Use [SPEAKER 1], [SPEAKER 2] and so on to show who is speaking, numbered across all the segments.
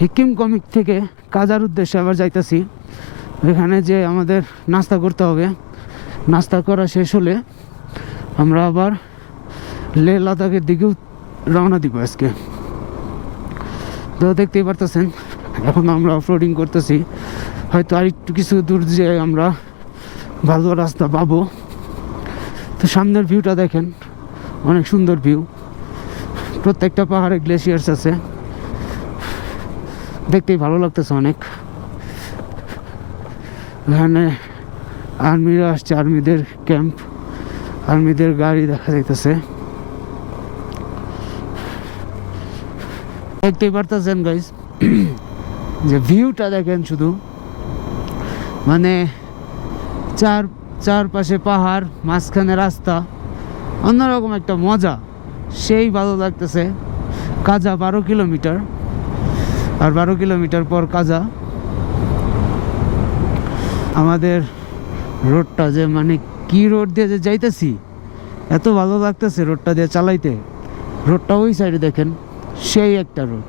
[SPEAKER 1] Hikkim comic থেকে কাজার উদ্দেশ্যে আবার যাইতেছি। এখানে যে আমাদের নাস্তা করতে হবে। নাস্তা করা শেষ হলে আমরা আবার লে লাদাখের দিকেও রওনা দিব আজকে। তো দেখতেই পারতেছেন, এখন আমরা অফরোডিং করতেছি। হয়তো আর একটু কিছু দূর যে আমরা ভালো রাস্তা পাবো। তো সামনের ভিউটা দেখেন, অনেক সুন্দর ভিউ প্রত্যেকটা পাহাড়ে গ্লেশিয়ার্স আছে। দেখতেই ভালো লাগতেছে অনেক। এখানে আর্মিরা আসছে, আর্মিদের ক্যাম্প, আর্মিদের গাড়ি দেখা যাইতেছে। দেখতেই পারতেছেন গাইজ যে ভিউটা দেখেন শুধু। মানে চার, চারপাশে পাহাড়, মাঝখানে রাস্তা, অন্যরকম একটা মজা। সেই ভালো লাগতেছে। কাজা বারো কিলোমিটার। আর বারো কিলোমিটার পর কাজা। আমাদের রোডটা যে মানে কি রোড দিয়ে যে যাইতেছি, এত ভালো লাগতেছে রোডটা দিয়ে চালাইতে। রোডটা ওই সাইডে দেখেন, সেই একটা রোড।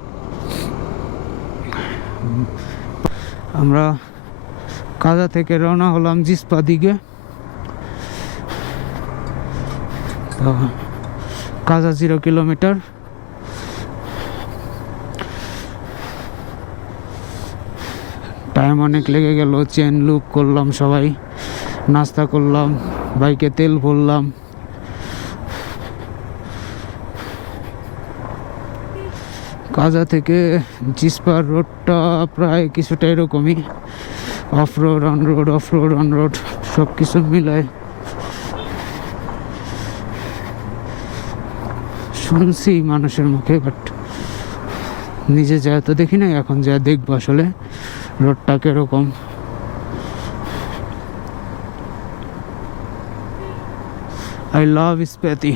[SPEAKER 1] আমরা কাজা থেকে রওনা হলাম জিসপা দিকে। তো কাজা জিরো কিলোমিটার। টাইম অনেক লেগে গেল চেন লুপ করলাম সবাই, নাস্তা করলাম, বাইকে তেল ভরলাম। কাজা থেকে জিসপার রোডটা প্রায় কিছুটা এরকমই off road on road off road on road সব কিছু মিলায়। শুনছি মানুষের মুখে বাট নিজে যা তো দেখি না এখন যা দেখব আসলে। রোডটা কীরকম? আই লাভ স্প্যাতি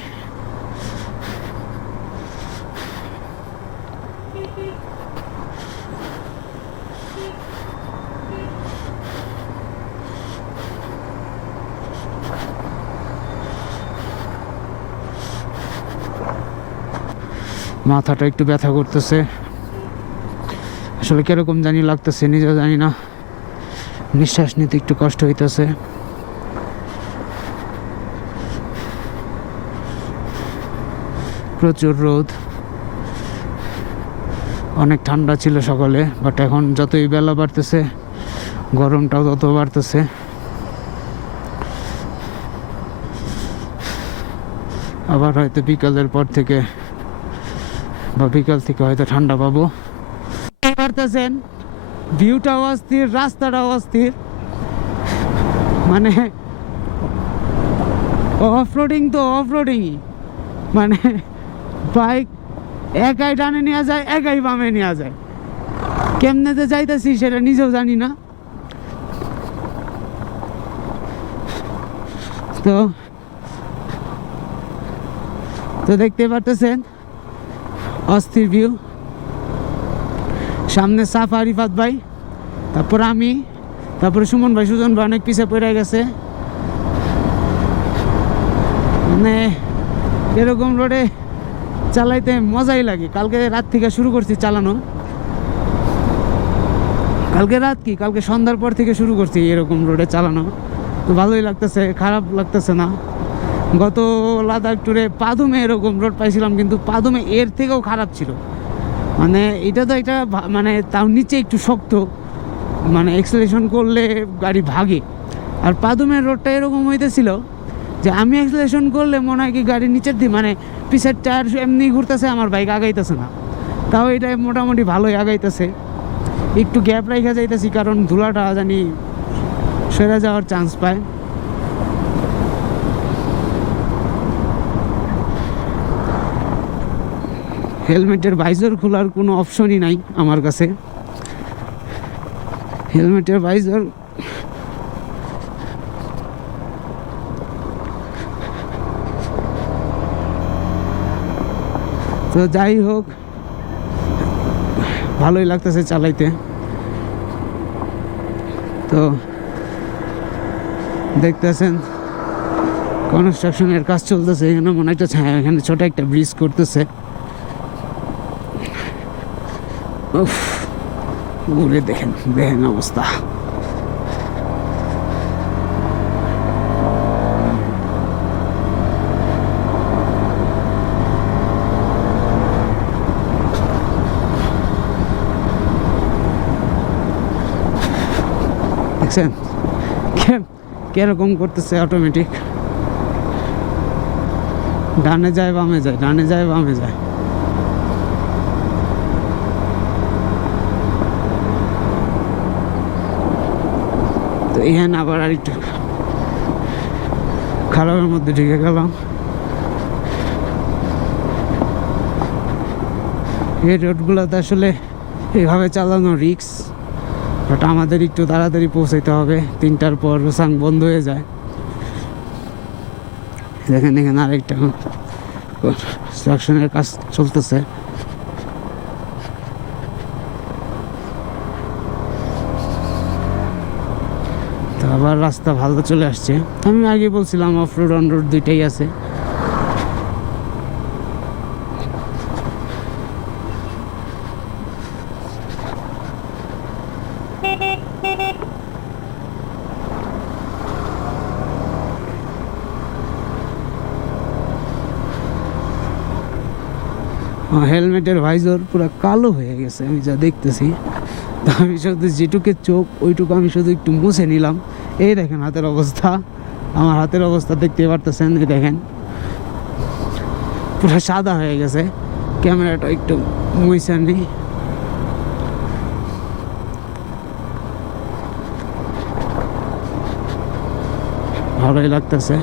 [SPEAKER 1] মাথাটা একটু ব্যথা করতেছে। আসলে কীরকম জানি লাগতেছে, নিজেও জানি না। নিঃশ্বাস নিতে একটু কষ্ট হইতেছে। প্রচুর রোদ। অনেক ঠান্ডা ছিল সকালে বাট এখন যতই বেলা বাড়তেছে, গরমটাও তত বাড়তেছে। আবার হয়তো বিকালের পর থেকে বা বিকাল থেকে হয়তো ঠান্ডা পাবো। পারতেছেন ভিউটাও অস্থির, রাস্তাটাও অস্থির। মানে অফরোডিং তো অফরোডিংই মানে বাইক একাই ডানে নেওয়া যায়, একাই বামে নেওয়া যায়। কেমনে যে যাইতেছি সেটা নিজেও জানি না। তো তো দেখতে পারতেছেন, অস্থির ভিউ সামনে সাফ আরিফাত ভাই, তারপর আমি, তারপরে সুমন ভাই, সুজন ভাই অনেক পিছিয়ে পড়ে গেছে। মানে এরকম রোডে চালাইতে মজাই লাগে। কালকে রাত থেকে শুরু করছি চালানো। কালকে রাত কি? কালকে সন্ধ্যার পর থেকে শুরু করছি এরকম রোডে চালানো। তো ভালোই লাগতেছে, খারাপ লাগতেছে না। গত লাদাখ ট্যুরে পাদুমে এরকম রোড পাইছিলাম, কিন্তু পাদুমে এর থেকেও খারাপ ছিল। মানে এটা তো এটা মানে তার নিচে একটু শক্ত। মানে এক্সেলেশন করলে গাড়ি ভাগে। আর পাদুমের রোডটা এরকম হইতেছিল যে আমি এক্সেলেশন করলে মনে হয় কি গাড়ির নিচের দিয়ে মানে পিছের টায়ার এমনি ঘুরতেছে, আমার বাইক আগাইতেছে না। তাও এটা মোটামুটি ভালোই আগাইতেছে। একটু গ্যাপ রেখে যাইতেছি, কারণ ধুলাটা জানি সেরে যাওয়ার চান্স পায়। হেলমেটের ভাইজার খোলার কোনো অপশনই নাই আমার কাছে। হেলমেটের ভাইজার তো যাই হোক, ভালোই লাগতেছে চালাইতে। তো দেখতেছেন কনস্ট্রাকশনের কাজ চলতেছে, এখানে মনে একটা এখানে ছোট একটা ব্রিজ করতেছে। উফ, ঘুরে দেখেন দেখেন অবস্থা। দেখছেন? কীরকম করতেছে অটোমেটিক ডানে যায়, বামে যায়, ডানে যায়, বামে যায়। তো এখানে আবার আরেকটু খারাপের মধ্যে ঢুকে গেলাম। এই রোডগুলোতে আসলে এভাবে চালানো রিক্স বাট আমাদের একটু তাড়াতাড়ি পৌঁছাইতে হবে। তিনটার পর রোসাং বন্ধ হয়ে যায়। দেখেন এখানে আরেকটা কনস্ট্রাকশনের কাজ চলতেছে। আবার রাস্তা ভালো চলে আসছে। আমি আগে বলছিলাম অফ রোড অন রোড দুইটাই আছে। হেলমেটের ভাইজর পুরো কালো হয়ে গেছে, আমি যা দেখতেছি। তো আমি শুধু যেটুকে চোখ, ওইটুকু আমি শুধু একটু মুছে নিলাম। এই দেখেন হাতের অবস্থা। আমার হাতের অবস্থা দেখতে পারতেছেন, এই দেখেন। পুরো সাদা হয়ে গেছে। ক্যামেরাটা একটু মুছে নিই ভালোই লাগতেছে।